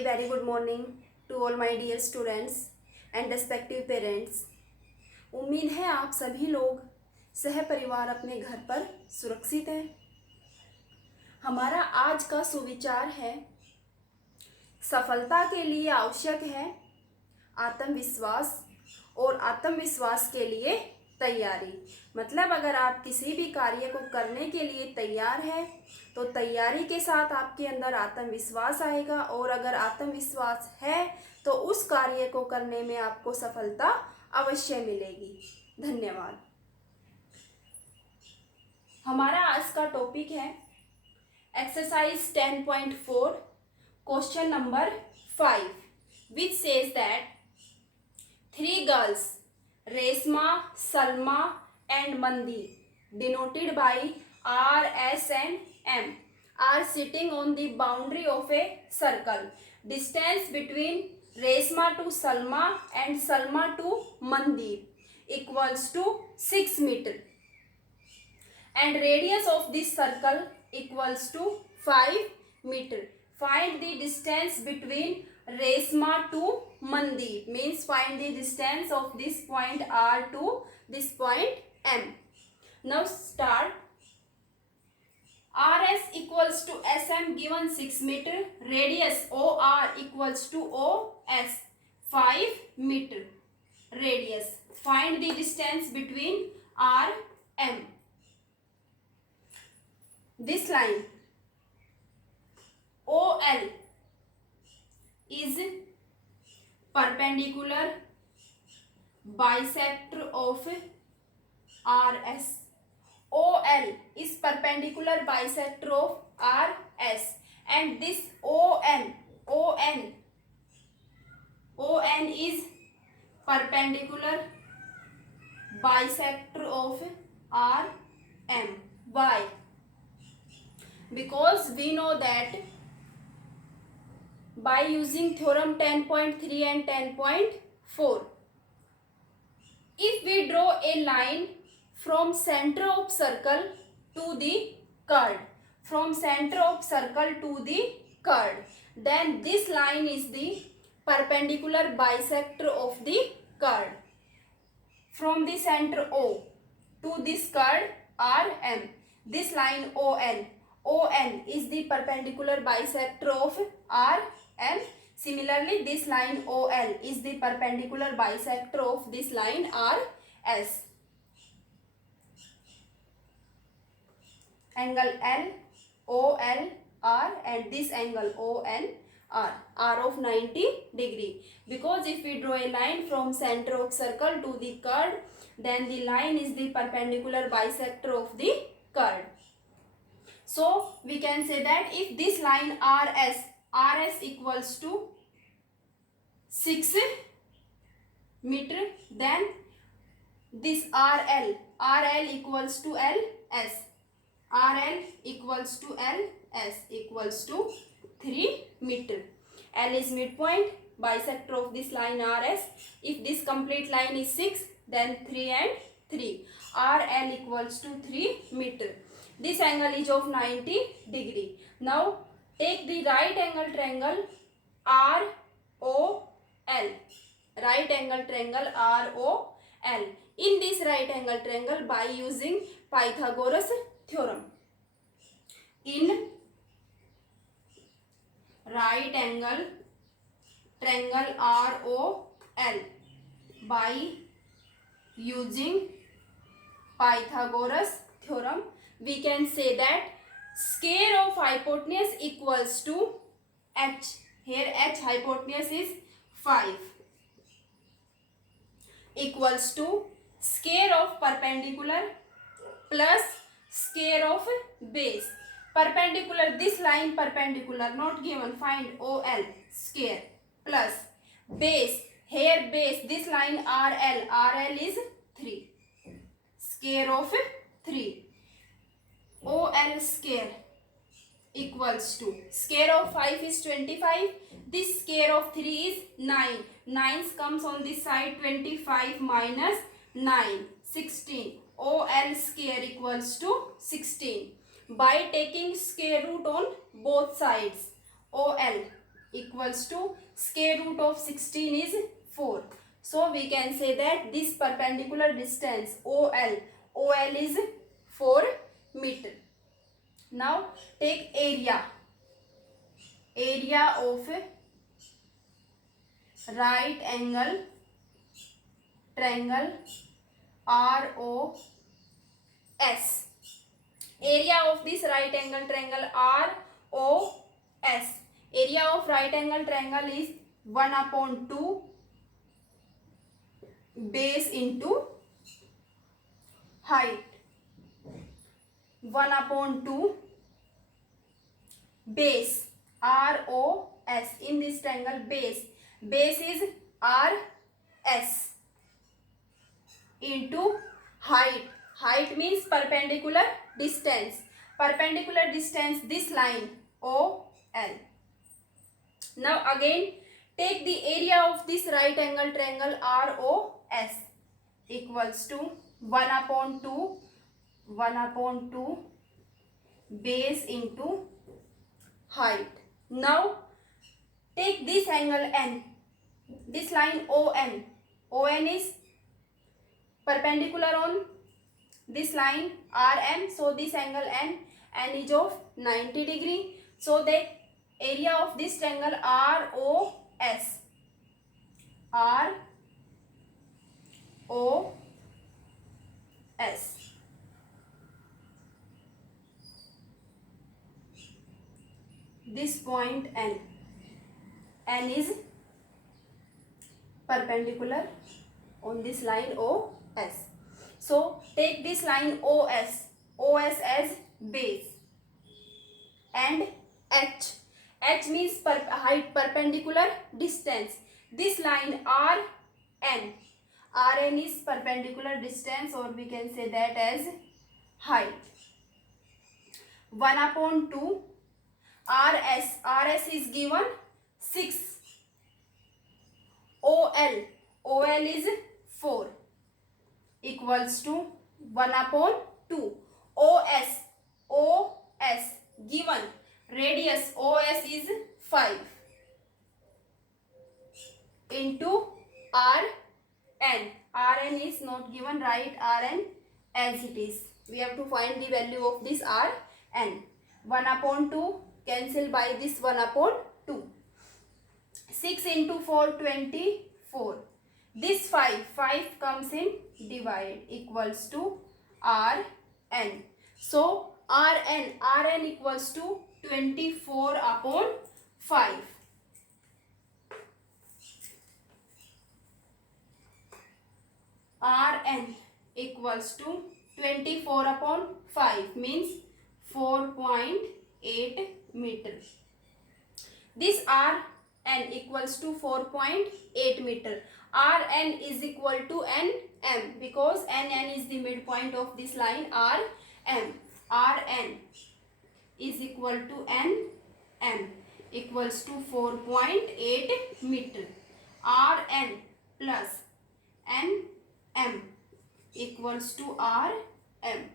A very good morning to all my dear students and respective parents. उम्मीद है आप सभी लोग सह परिवार अपने घर पर सुरक्षित हैं। हमारा आज का सुविचार है, सफलता के लिए आवश्यक है आत्मविश्वास और आत्मविश्वास के लिए तैयारी। मतलब अगर आप किसी भी कार्य को करने के लिए तैयार हैं तो तैयारी के साथ आपके अंदर आत्मविश्वास आएगा, और अगर आत्मविश्वास है तो उस कार्य को करने में आपको सफलता अवश्य मिलेगी। धन्यवाद। हमारा आज का टॉपिक है exercise 10.4 question number 5 which says that 3 girls Resma, Salma and Mandi denoted by R, S and M are sitting on the boundary of a circle. Distance between Resma to Salma and Salma to Mandi equals to 6 meter and radius of this circle equals to 5 meter. Find the distance between Resma to Mandi, means find the distance of this point R to this point M. Now start. RS equals to SM given 6 meter, radius OR equals to OS 5 meter radius. Find the distance between R M. This line OL is perpendicular bisector of RS. OL is perpendicular bisector of RS, and this ON is perpendicular bisector of RM. Why? Because we know that by using theorem 10.3 and 10.4, if we draw a line from center of circle to the chord, then this line is the perpendicular bisector of the chord. From the center O to this chord RM, this line ON is the perpendicular bisector of RM. Similarly, this line OL is the perpendicular bisector of this line RS. Angle L, OL, R, and this angle ON, R of 90 degree. Because if we draw a line from center of circle to the chord, then the line is the perpendicular bisector of the chord. So we can say that if this line RS equals to 6 meter, then this RL equals to LS. RL equals to LS equals to 3 meter. L is midpoint, bisector of this line RS. If this complete line is 6, then 3 and 3. RL equals to 3 meter. This angle is of 90 degree. Now take the right angle triangle ROL. Right angle triangle ROL. In this right angle triangle, by using Pythagoras theorem, in right angle triangle ROL, by using Pythagoras theorem, we can say that square of hypotenuse equals to h. Here h hypotenuse is 5, equals to square of perpendicular plus square of base. Perpendicular, this line perpendicular not given, find OL square, plus base, here base, this line RL is 3, square of 3, OL square equals to square of 5 is 25, this square of 3 is 9, 9 comes on this side, 25 minus 9, 16, OL square equals to 16. By taking square root on both sides, OL equals to square root of 16 is 4. So we can say that this perpendicular distance OL is 4 meter. Now take area of right angle triangle ROS. Area of this right angle triangle ROS. Area of right angle triangle is 1/2 base into height. 1/2 base ROS. In this triangle base is RS into height. Height means perpendicular distance. Perpendicular distance, this line OL. Now again take the area of this right angle triangle ROS equals to 1/2 base into height. Now take this angle N. This line ON. ON is perpendicular on this line RM. So this angle N is of 90 degree. So the area of this triangle ROS. This point N is perpendicular on this line OS. So take this line OS as base, and H means height, perpendicular distance. This line RN is perpendicular distance, or we can say that as height. 1/2 RS is given 6. OL is 4 equals to 1/2. OS given radius OS is 5 into RN is not given, right? RN as it is. We have to find the value of this RN. 1/2 cancel by this 1/2. 6 into 4 24. This 5 comes in divide equals to RN. So RN equals to 24/5. RN equals to 24/5 means 4.8 meter. This RN equals to 4.8 meter. RN is equal to NM because NN is the midpoint of this line RM. RN is equal to NM equals to 4.8 meter. RN plus NM equals to RM.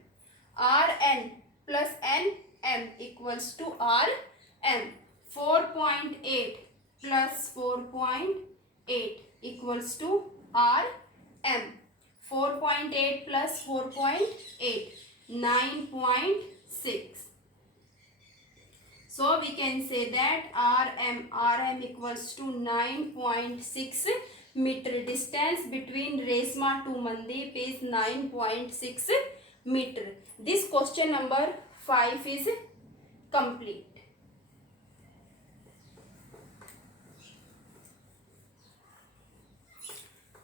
RN plus NM equals to RM. 4.8 plus 4.8 equals to RM. 4.8 plus 4.8, 9.6. So we can say that RM equals to 9.6 meter. Distance between Resma to Mandeep is 9.6 meter. This question number 5 is complete.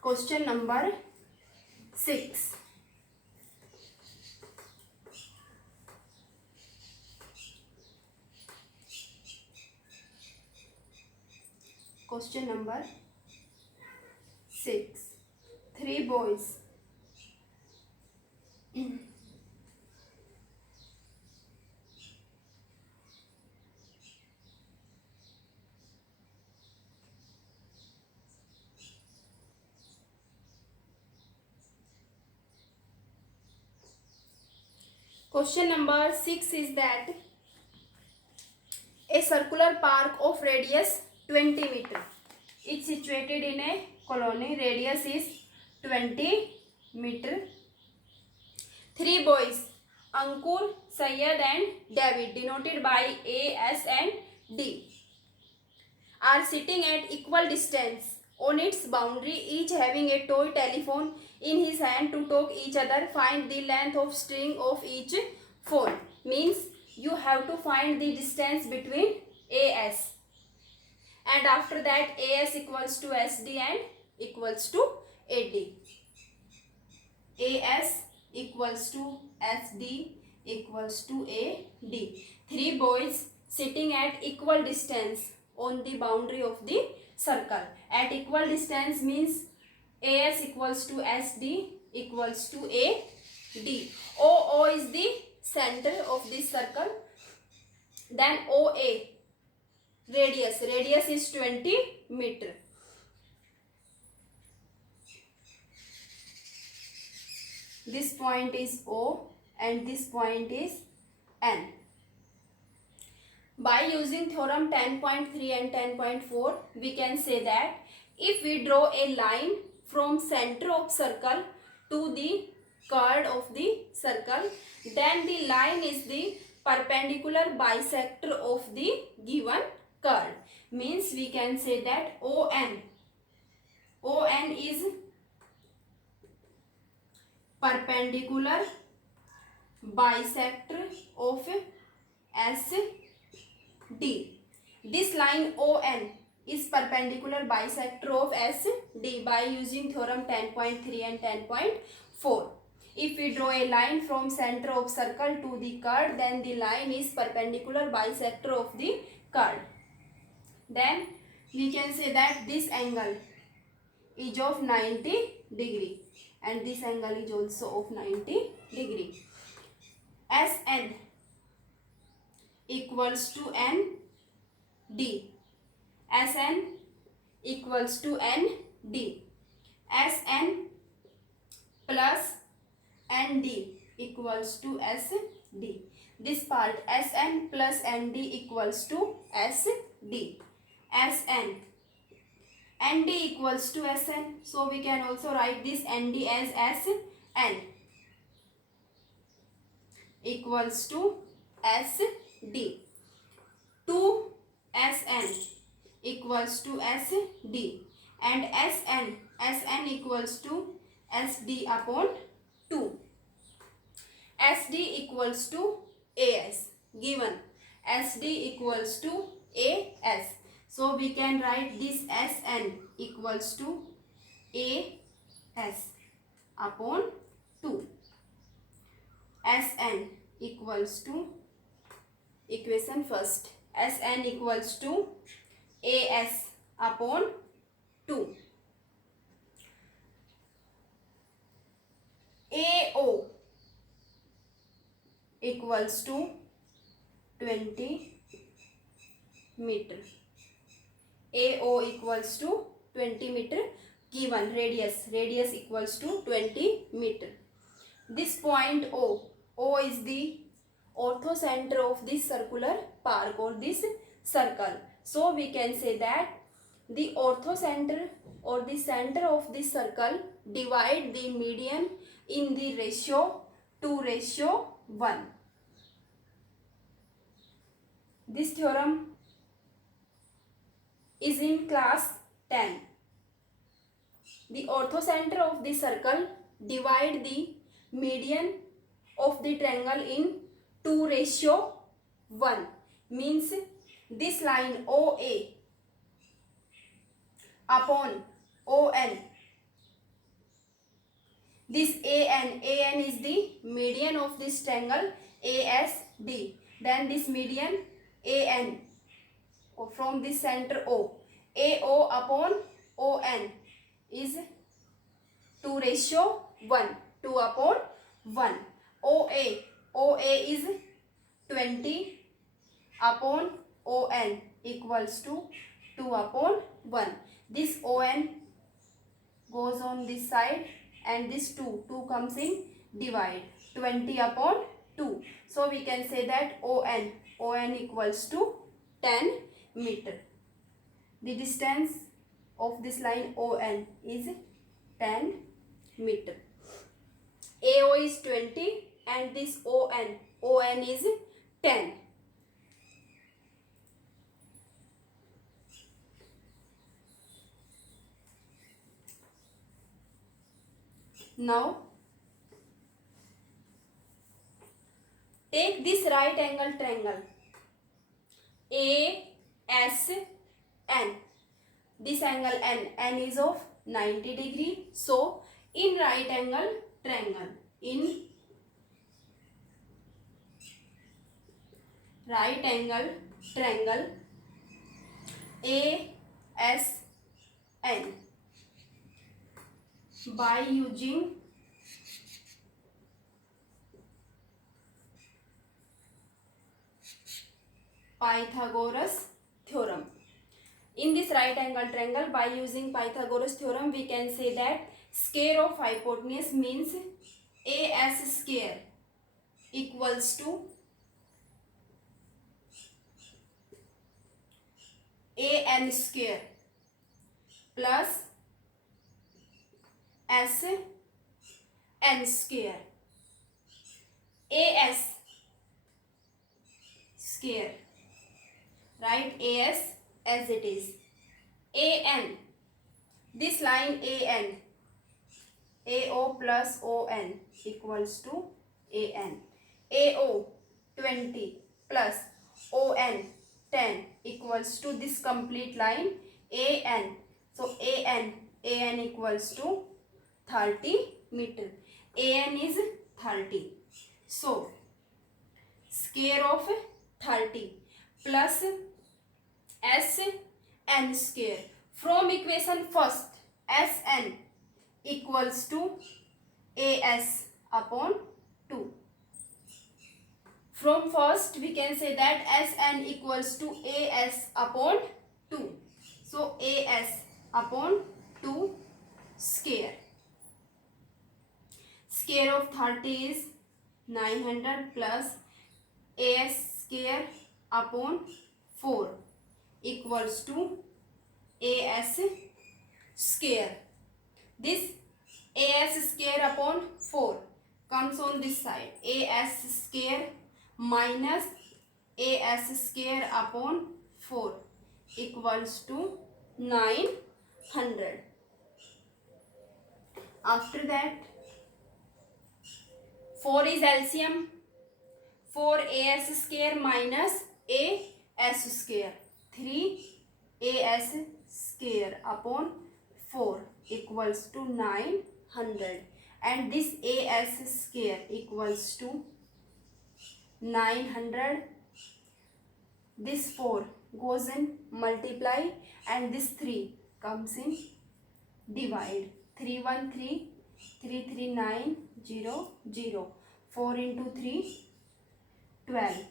Question number 6. Question number 6. 3 boys. Question number 6 is that a circular park of radius 20 meter. It's situated in a colony. Radius is 20 meter. 3 boys, Ankur, Syed and David, denoted by A, S and D, are sitting at equal distance on its boundary, each having a toy telephone in his hand to talk each other. Find the length of string of each phone. Means you have to find the distance between AS, and after that AS equals to SD and equals to AD. AS equals to SD equals to AD. 3 boys sitting at equal distance on the boundary of the circle. At equal distance means AS equals to SD equals to AD. OO is the center of this circle. Then OA, radius is 20 meter. This point is O and this point is N. By using theorem 10.3 and 10.4, we can say that if we draw a line from center of circle to the chord of the circle, then the line is the perpendicular bisector of the given chord. Means we can say that ON is perpendicular bisector of SD. This line ON is perpendicular bisector of SD by using theorem 10.3 and 10.4. If we draw a line from center of circle to the chord, then the line is perpendicular bisector of the chord. Then we can say that this angle is of 90 degree and this angle is also of 90 degree. SN equals to ND. SN equals to ND. SN plus ND equals to SD. This part SN plus ND equals to SD. SN ND equals to SN. So we can also write this ND as SN equals to SD. 2 SN equals to SD and SN equals to SD upon 2. SD equals to AS. Given SD equals to AS. So we can write this SN equals to AS upon 2. SN equals to equation first. SN equals to AS upon 2. AO equals to 20 meter. AO equals to 20 meter. Given radius equals to 20 meter. This point O is the orthocenter of this circular park or this circle. So we can say that the orthocenter or the center of this circle divide the median in the ratio 2:1. This theorem is in class 10. The orthocenter of the circle divide the median of the triangle in 2:1. Means this line OA upon ON. This AN is the median of this triangle ASD. Then this median AN from this center O. AO upon ON is 2:1. 2 upon 1. OA is 20 upon ON equals to 2 upon 1. This ON goes on this side and this 2 comes in divide. 20 upon 2. So we can say that ON equals to 10 meter. The distance of this line ON is 10 meter. AO is 20 and this ON is 10. Now take this right angle triangle ASN. This angle N is of 90 degree. So in right angle triangle, in right angle triangle ASN, by using Pythagoras theorem. In this right angle triangle, by using Pythagoras theorem, we can say that square of hypotenuse means AS square equals to AN square plus SN square. AS square, write AS as it is. AN, this line AN, AO plus ON equals to AN. AO 20 plus ON 10 equals to this complete line AN. So AN equals to 30 meter. AN is 30. So square of 30 plus SN square. From equation first, SN equals to AS upon 2. From first we can say that SN equals to AS upon 2. So AS upon 2 square. Square of 30 is 900 plus AS square upon 4 equals to AS square. This AS square upon 4 comes on this side. AS square minus AS square upon 4 equals to 900. After that, 4 is LCM. 4 AS square minus AS square. 3 AS square upon 4 equals to 900. And this AS square equals to 900. This 4 goes in multiply and this 3 comes in divide. 3 1 3, 3 3 9 0 0. 4 into 3 12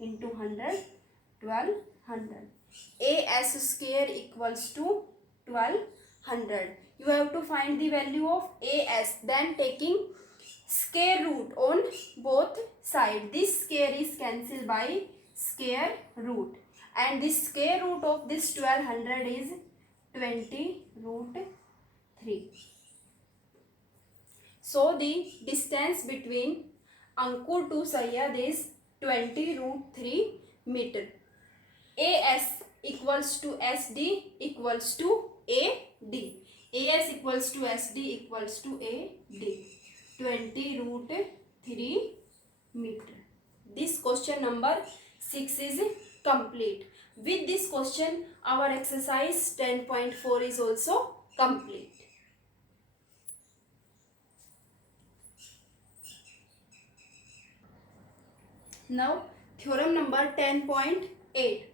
into 100 1200. AS square equals to 1200. You have to find the value of AS, then taking square root on both sides. This square is cancelled by square root, and this square root of this 1200 is 20 root 3. So the distance between Ankur to Sayyad is 20 root 3 meter. AS equals to SD equals to AD. AS equals to SD equals to AD. 20 root 3 meter. This question number 6 is complete. With this question, our exercise 10.4 is also complete. Now, theorem number 10.8.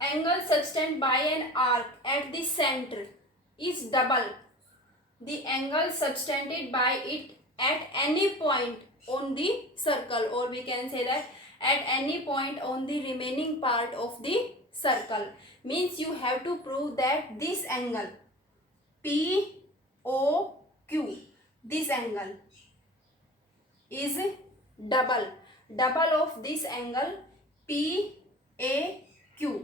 Angle subtended by an arc at the center is double the angle subtended by it at any point on the circle, or we can say that at any point on the remaining part of the circle. Means you have to prove that this angle POQ, this angle is double of this angle PAQ.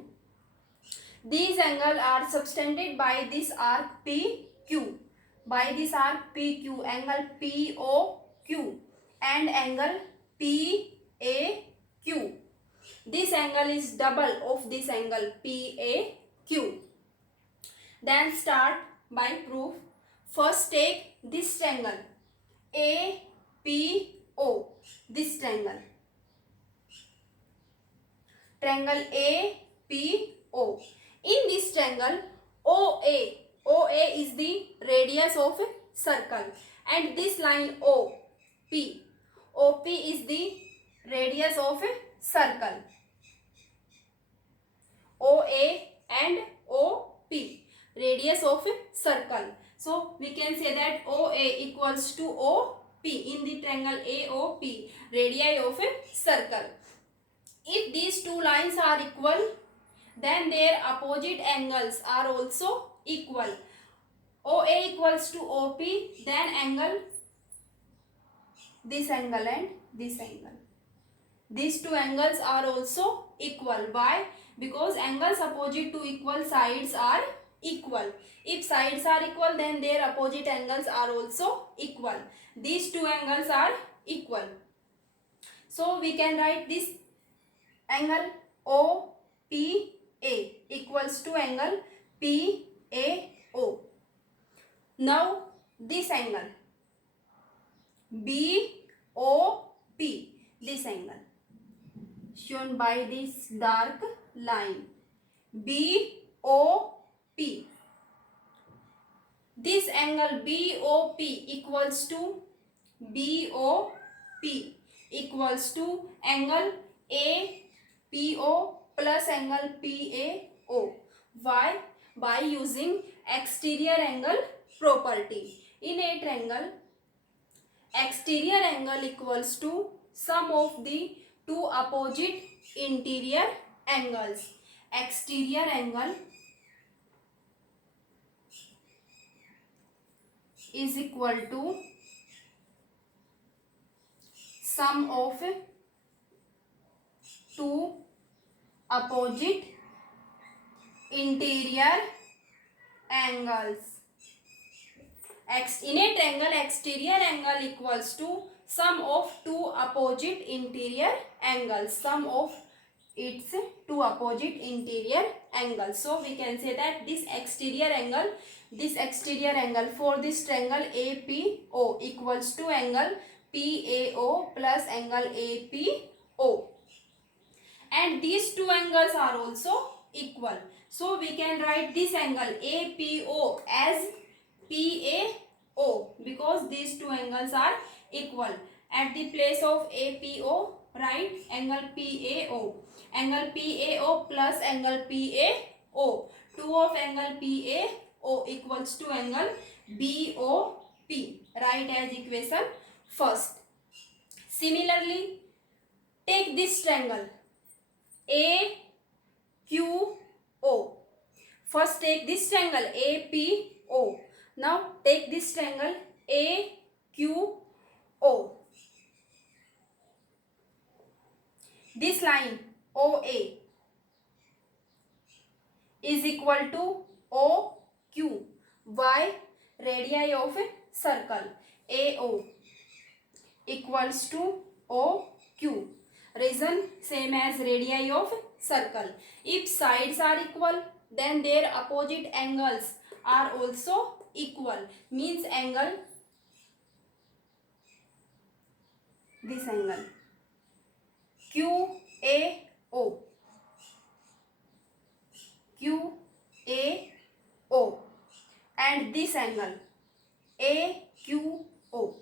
These angles are subtended by this arc PQ. By this arc PQ, angle POQ and angle PAQ. This angle is double of this angle PAQ. Then start by proof. First take this triangle APO. This triangle. Triangle APO. In this triangle OA is the radius of a circle and this line OP is the radius of a circle. OA and OP, radius of a circle. So we can say that OA equals to OP in the triangle AOP, radii of a circle. If these two lines are equal, then their opposite angles are also equal. OA equals to OP, then angle, this angle and this angle. These two angles are also equal. Why? Because angles opposite to equal sides are equal. If sides are equal, then their opposite angles are also equal. These two angles are equal. So we can write this angle OPA equals to angle PAO. Now this angle BOP, this angle shown by this dark line BOP. This angle BOP equals to angle APO plus angle PAO. Why? By using exterior angle property. In a triangle, exterior angle equals to sum of the two opposite interior angles. Exterior angle is equal to sum of two opposite interior angles. In a triangle, exterior angle equals to sum of two opposite interior angles. Sum of its two opposite interior angles. So we can say that this exterior angle for this triangle APO equals to angle PAO plus angle APO. And these two angles are also equal. So we can write this angle APO as PAO because these two angles are equal. At the place of APO, write angle PAO. Angle PAO plus angle PAO. 2 of angle PAO equals to angle BOP. Write as equation first. Similarly, take this triangle AQO. First take this triangle APO. Now take this triangle AQO. This line OA is equal to OQ. Why? Radii of a circle. AO equals to OQ. Reason same as radii of circle. If sides are equal, then their opposite angles are also equal. Means angle, this angle QAO and this angle AQO.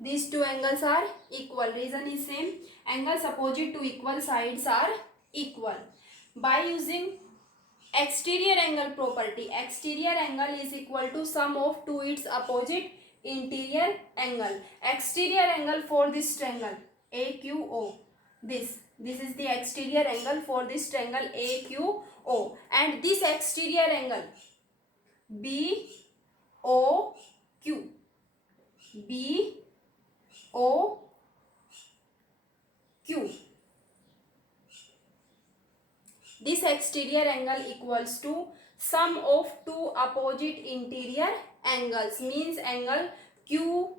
These two angles are equal. Reason is same. Angles opposite to equal sides are equal. By using exterior angle property, exterior angle is equal to sum of two its opposite interior angle. Exterior angle for this triangle AQO. This is the exterior angle for this triangle AQO, and this exterior angle BOQ. This exterior angle equals to sum of two opposite interior angles, means angle QAO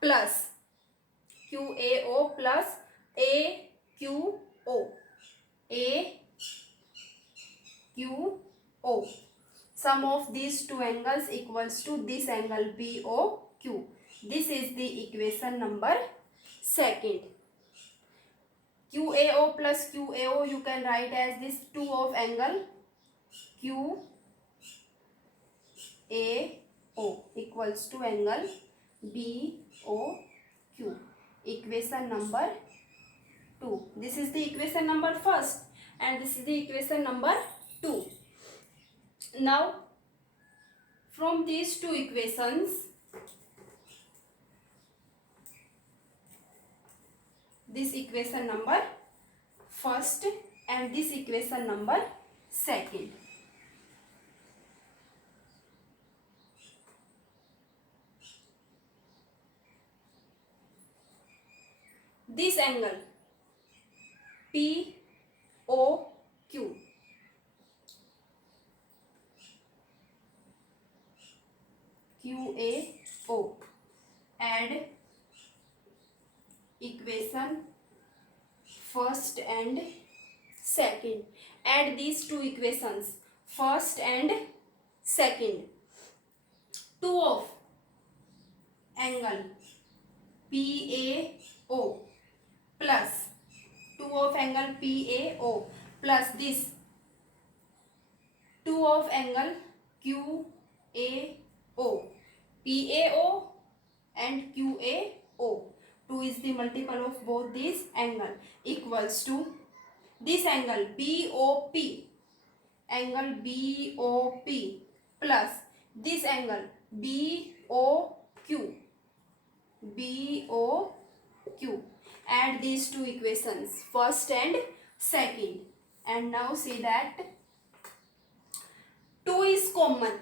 plus QAO plus AQO. Sum of these two angles equals to this angle BOQ. This is the equation number second. QAO plus QAO you can write as this 2 of angle QAO equals to angle BOQ. Equation number 2. This is the equation number first and this is the equation number 2. Now from these two equations, this equation number first and this equation number second. This angle POQ QAO, add equation first and second. Add these two equations first and second. 2 of angle PAO plus 2 of angle PAO plus this 2 of angle QAO. PAO and QAO. 2 is the multiple of both these angle equals to this angle BOP. Angle BOP plus this angle BOQ. BOQ. Add these two equations first and second and now see that 2 is common.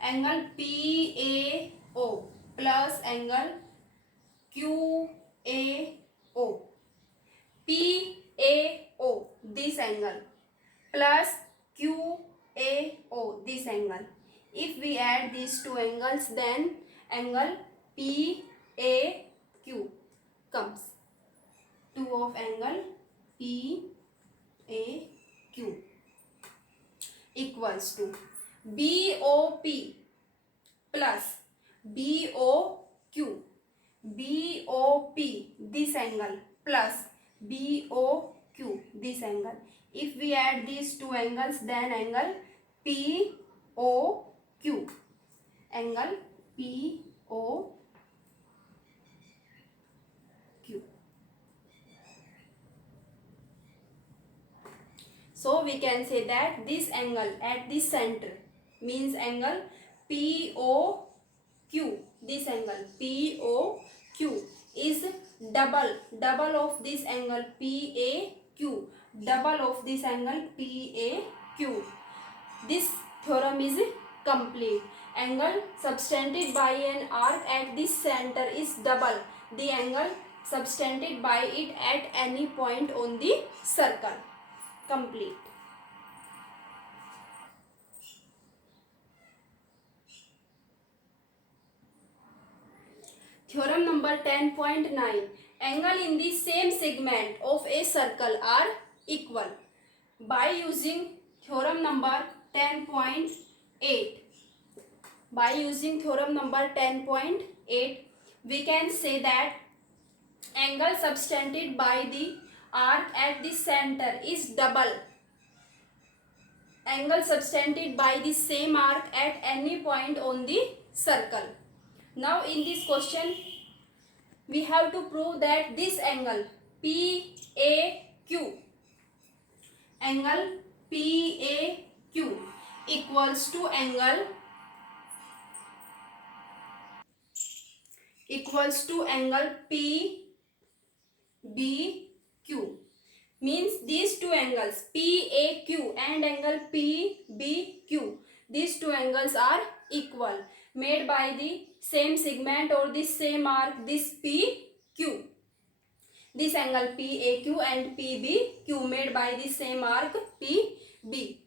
Angle PAO plus angle QAO. PAO this angle plus QAO this angle. If we add these two angles then angle PAQ comes. 2 of angle PAQ equals to BOP plus BOQ. BOP this angle plus BOQ this angle. If we add these two angles then angle POQ. Angle POQ. So we can say that this angle at this center means angle POQ. This angle POQ is double of this angle PAQ. Double of this angle PAQ. This theorem is complete. Angle subtended by an arc at this center is double the angle subtended by it at any point on the circle. Complete. Theorem number 10.9. Angle in the same segment of a circle are equal. By using theorem number 10.8. By using theorem number 10.8, we can say that angle subtended by the arc at the center is double angle subtended by the same arc at any point on the circle. Now in this question we have to prove that this angle PAQ equals to angle PBQ. Means these two angles PAQ and angle PBQ, these two angles are equal. made by the same segment or the same arc, this PQ. This angle PAQ and PBQ made by the same arc PB.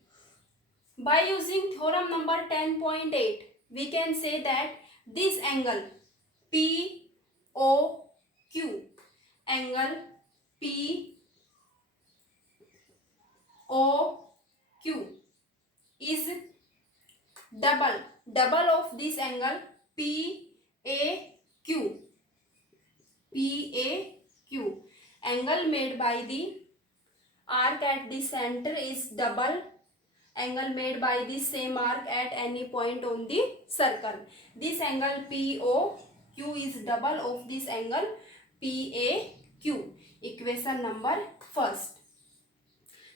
By using theorem number 10.8, we can say that this angle POQ, angle POQ is double of this angle PAQ. Angle made by the arc at the center is double angle made by the same arc at any point on the circle. This angle POQ is double of this angle PAQ. Equation number first.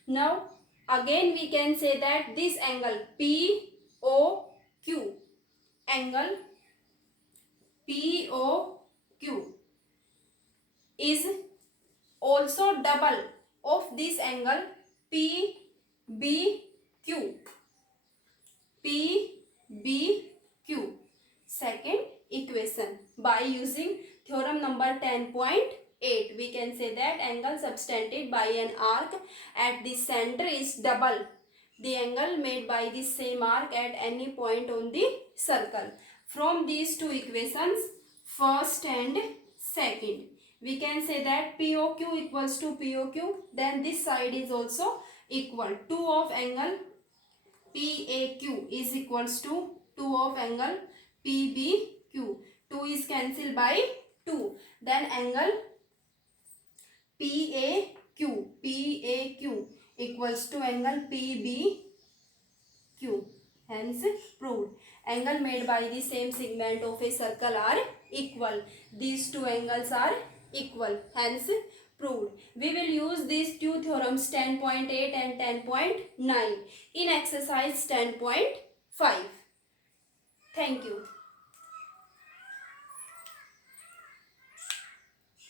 Now again we can say that this angle POQ, angle POQ is also double of this angle PBQ. Second equation. By using theorem number 10.8, we can say that angle subtended by an arc at the center is double the angle made by the same arc at any point on the circle. From these two equations, first and second, we can say that POQ equals to POQ, then this side is also equal. 2 of angle PAQ is equals to 2 of angle PBQ. 2 is cancelled by 2. Then angle PAQ equals to angle PBQ. Hence proved. Angle made by the same segment of a circle are equal. These two angles are equal. Hence proved. We will use these two theorems 10.8 and 10.9 in exercise 10.5.